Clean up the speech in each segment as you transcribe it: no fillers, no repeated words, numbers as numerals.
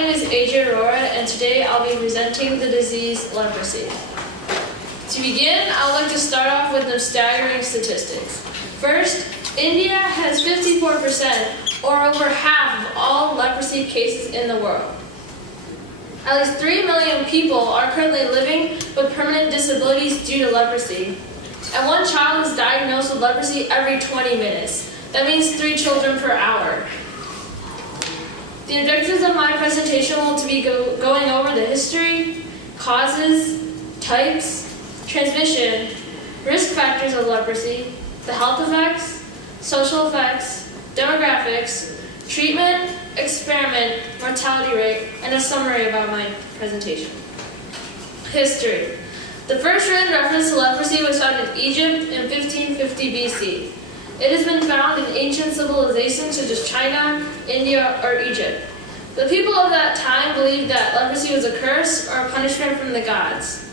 name is Ajay Arora, and today I'll be presenting the disease leprosy. To begin, I would like to start off with some staggering statistics. First, India has 54%, or over half of all leprosy cases in the world. At least 3 million people are currently living with permanent disabilities due to leprosy, and one child is diagnosed with leprosy every 20 minutes. That means 3 children per hour. The objectives of my presentation will be going over the history, causes, types, transmission, risk factors of leprosy, the health effects, social effects, demographics, treatment, experiment, mortality rate, and a summary about my presentation. History. The first written reference to leprosy was found in Egypt in 1550 BC. It has been found in ancient civilizations such as China, India, or Egypt. The people of that time believed that leprosy was a curse or a punishment from the gods.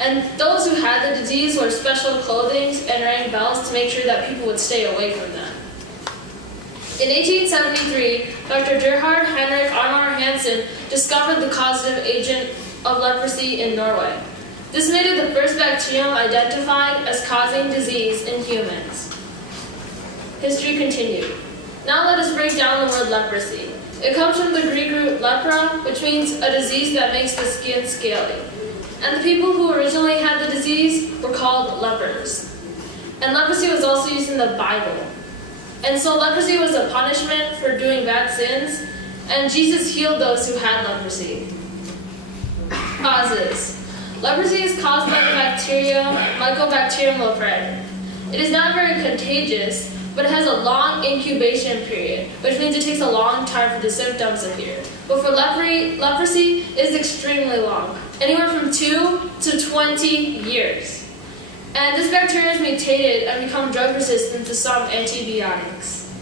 And those who had the disease wore special clothing and rang bells to make sure that people would stay away from them. In 1873, Dr. Gerhard Heinrich Armar Hansen discovered the causative agent of leprosy in Norway. This made it the first bacterium identified as causing disease in humans. History continued. Now let us break down the word leprosy. It comes from the Greek root lepra, which means a disease that makes the skin scaly. And the people who originally had the disease were called lepers. And leprosy was also used in the Bible. And so leprosy was a punishment for doing bad sins, and Jesus healed those who had leprosy. Causes. Leprosy is caused by the bacteria Mycobacterium leprae. It is not very contagious, but it has a long incubation period, which means it takes a long time for the symptoms to appear. But for leprosy is extremely long, anywhere from 2 to 20 years. And this bacteria is mutated and become drug resistant to some antibiotics.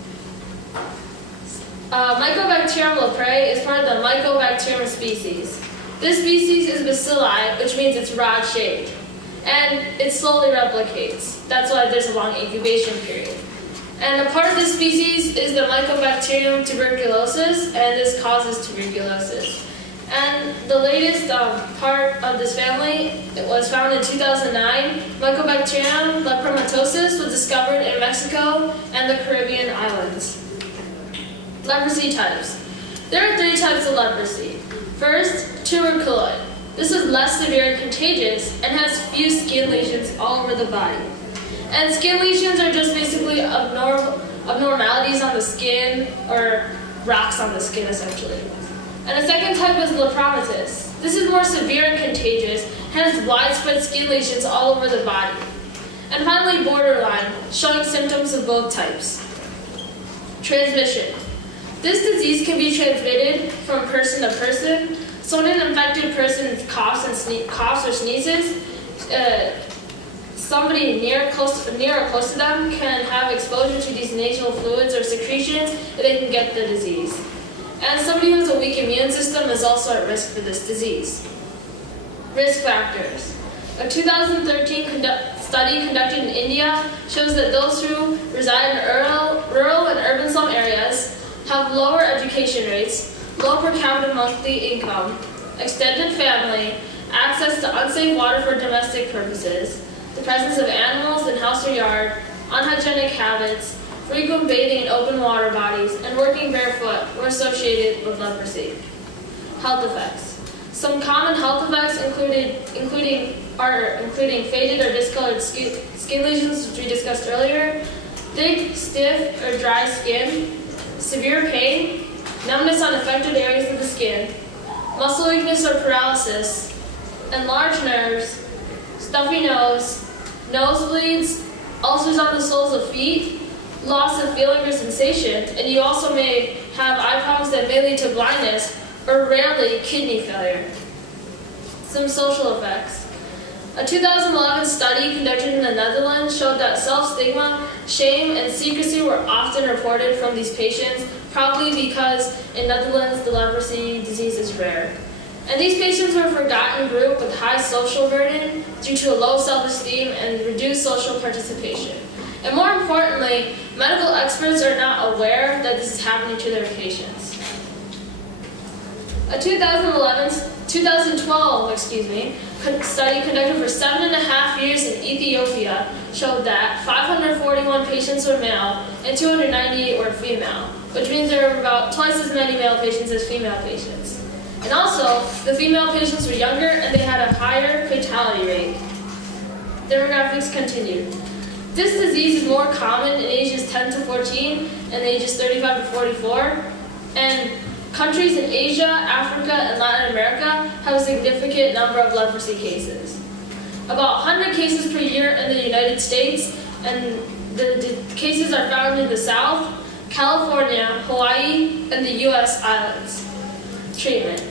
Mycobacterium leprae is part of the Mycobacterium species. This species is bacilli, which means it's rod-shaped, and it slowly replicates. That's why there's a long incubation period. And a part of this species is the Mycobacterium tuberculosis, and this causes tuberculosis. And the latest part of this family was found in 2009. Mycobacterium lepromatosis was discovered in Mexico and the Caribbean islands. Leprosy types. There are 3 types of leprosy. First, tuberculoid. This is less severe and contagious and has few skin lesions all over the body. And skin lesions are just basically abnormalities on the skin, or rocks on the skin essentially. And the second type is lepromatous. This is more severe and contagious and has widespread skin lesions all over the body. And finally, borderline, showing symptoms of both types. Transmission. This disease can be transmitted from person to person. So when an infected person coughs or sneezes, somebody near or close to them can have exposure to these nasal fluids or secretions, and they can get the disease. And somebody who has a weak immune system is also at risk for this disease. Risk factors. A 2013 study conducted in India shows that those who reside in rural and urban slum areas have lower education rates, low per capita monthly income, extended family, access to unsafe water for domestic purposes, the presence of animals in house or yard, unhygienic habits, frequent bathing in open water bodies, and working barefoot were associated with leprosy. Health effects. Some common health effects including faded or discolored skin lesions, which we discussed earlier, thick, stiff, or dry skin, severe pain, numbness on affected areas of the skin, muscle weakness or paralysis, enlarged nerves, stuffy nose, nosebleeds, ulcers on the soles of feet, loss of feeling or sensation, and you also may have eye problems that may lead to blindness, or rarely kidney failure. Some social effects. A 2011 study conducted in the Netherlands showed that self-stigma, shame, and secrecy were often reported from these patients, probably because in Netherlands the leprosy disease is rare. And these patients were a forgotten group with high social burden due to a low self-esteem and reduced social participation. And more importantly, medical experts are not aware that this is happening to their patients. A 2012 study conducted for 7.5 years in Ethiopia showed that 541 patients were male and 298 were female, which means there were about twice as many male patients as female patients. And also, the female patients were younger and they had a higher fatality rate. Demographics continued. This disease is more common in ages 10 to 14 and ages 35 to 44, and countries in Asia, Africa, and Latin America have a significant number of leprosy cases. About 100 cases per year in the United States, and the cases are found in the South, California, Hawaii, and the US islands. Treatment.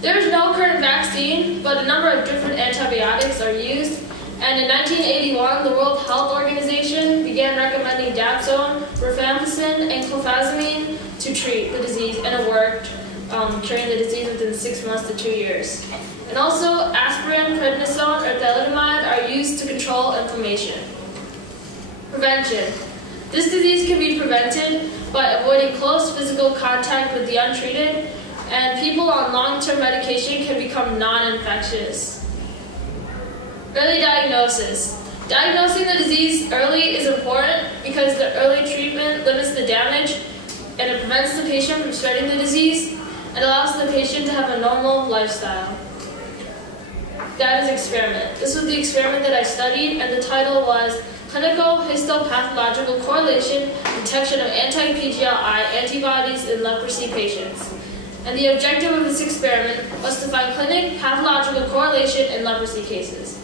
There is no current vaccine, but a number of different antibiotics are used, and in 1981, the World Health Organization began recommending dapsone, rifampicin, and clofazimine to treat the disease, and it worked, curing the disease within 6 months to 2 years. And also, aspirin, prednisone, or thalidomide are used to control inflammation. Prevention. This disease can be prevented by avoiding close physical contact with the untreated, and people on long-term medication can become non-infectious. Early diagnosis. Diagnosing the disease early is important because the early treatment limits the damage and it prevents the patient from spreading the disease and allows the patient to have a normal lifestyle. That is experiment. This was the experiment that I studied, and the title was Clinical Histopathological Correlation Detection of Anti-PGLI Antibodies in Leprosy Patients. And the objective of this experiment was to find clinic pathological correlation in leprosy cases.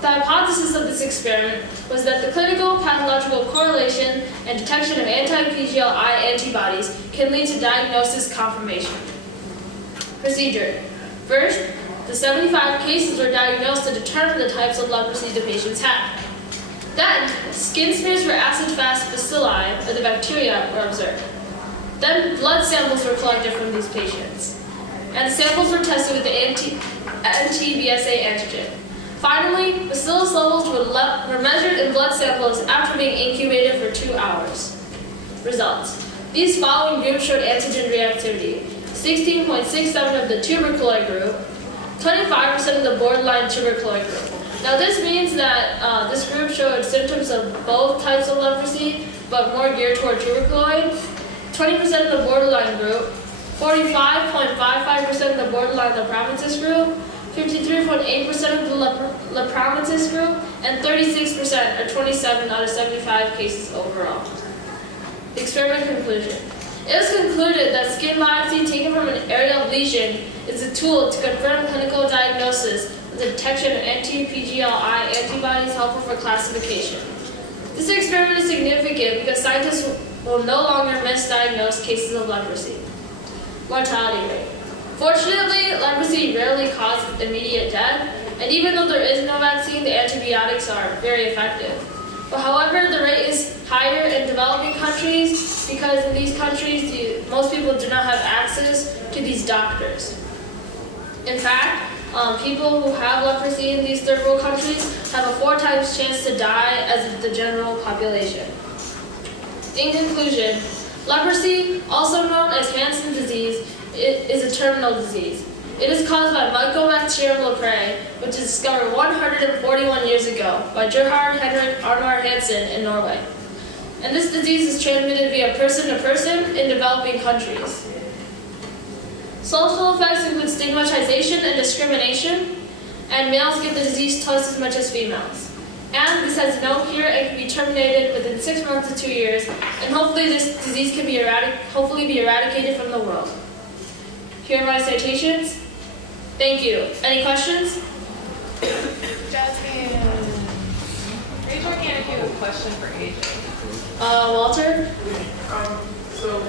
The hypothesis of this experiment was that the clinical pathological correlation and detection of anti-PGLI antibodies can lead to diagnosis confirmation. Procedure. First, the 75 cases were diagnosed to determine the types of leprosy the patients had. Then, skin smears for acid-fast bacilli, or the bacteria, were observed. Then, blood samples were collected from these patients, and the samples were tested with the anti-BSA antigen. Finally, bacillus levels were measured in blood samples after being incubated for 2 hours. Results. These following groups showed antigen reactivity. 16.67% of the tuberculoid group, 25% of the borderline tuberculoid group. Now this means that this group showed symptoms of both types of leprosy, but more geared toward tuberculoid. 20% of the borderline group, 45.55% of the borderline lepromatous group, 53.8% of the lepromatous group, and 36%, or 27 out of 75 cases overall. The experiment conclusion. It was concluded that skin biopsy taken from an areal lesion is a tool to confirm clinical diagnosis with the detection of anti-PGLI antibodies helpful for classification. This experiment is significant because scientists will no longer misdiagnose cases of leprosy. Mortality rate. Fortunately, leprosy rarely causes immediate death, and even though there is no vaccine, the antibiotics are very effective. But however, the rate is higher in developing countries because in these countries, most people do not have access to these doctors. In fact, people who have leprosy in these third world countries have a 4 times chance to die as the general population. In conclusion, leprosy, also known as Hansen's disease, is a terminal disease. It is caused by Mycobacteria leprae, which was discovered 141 years ago by Gerhard Henrik Arnar Hansen in Norway. And this disease is transmitted via person to person in developing countries. Social effects include stigmatization and discrimination, and males get the disease twice as much as females. And this has no cure and can be terminated within 6 months to 2 years, and hopefully this disease can be eradicated from the world. Here are my citations. Thank you. Any questions? Jasmine, raise your hand if you have a question for AJ. Walter? So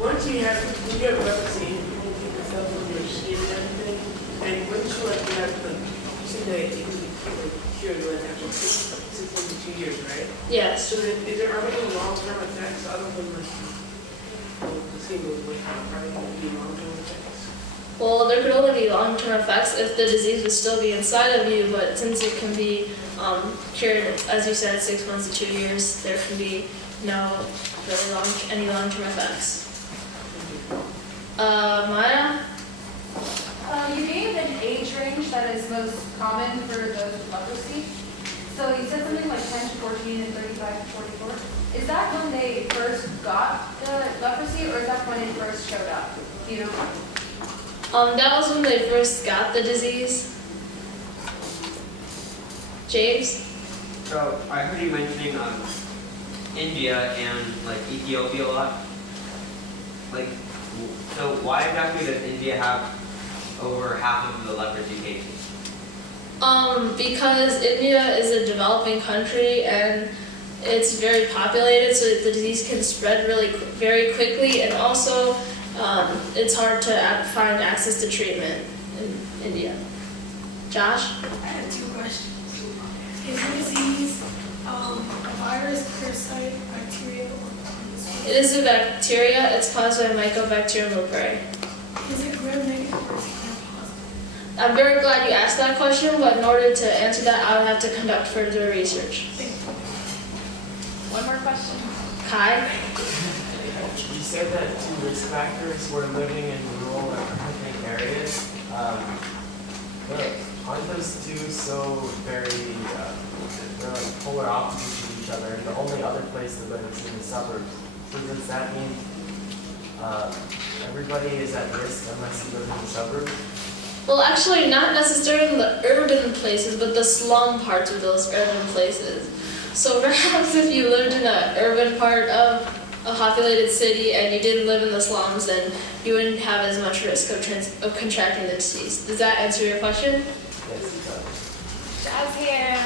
once you have leprosy, people keep themselves on your skin and everything, and once you have you said that it can be cured within after 6 months to 2 years, right? Yes. So then, are there any long-term effects other than the placebo? Are there going to be long-term effects? Well, there could only be long-term effects if the disease would still be inside of you, but since it can be cured, as you said, 6 months to 2 years, there can be no really any long-term effects. Maya? You gave an age range that is most common for those with leprosy. So you said something like 10 to 14 and 35 to 44. Is that when they first got the leprosy, or is that when it first showed up? Do you know? That was when they first got the disease. James? So I heard you mentioning India and like Ethiopia a lot. Like, so why exactly does India have over half of the leprosy cases? Because India is a developing country and it's very populated, so the disease can spread very quickly, and also it's hard to find access to treatment in India. Josh? I have 2 questions. Is the disease a virus, parasite, bacteria, or fungus? It is a bacteria. It's caused by Mycobacteria leprae. Is it gram-negative or is it gram-positive? I'm very glad you asked that question, but in order to answer that, I would have to conduct further research. One more question. Kai? You said that 2 risk factors were living in rural and urban areas. Aren't those 2 so very, they're like polar opposites of each other, and the only other place to live is in the suburbs. So does that mean everybody is at risk unless you live in the suburbs? Well, actually, not necessarily in the urban places, but the slum parts of those urban places. So perhaps if you lived in an urban part of a populated city and you didn't live in the slums, then you wouldn't have as much risk of contracting the disease. Does that answer your question? Yes, it does. Jazz here.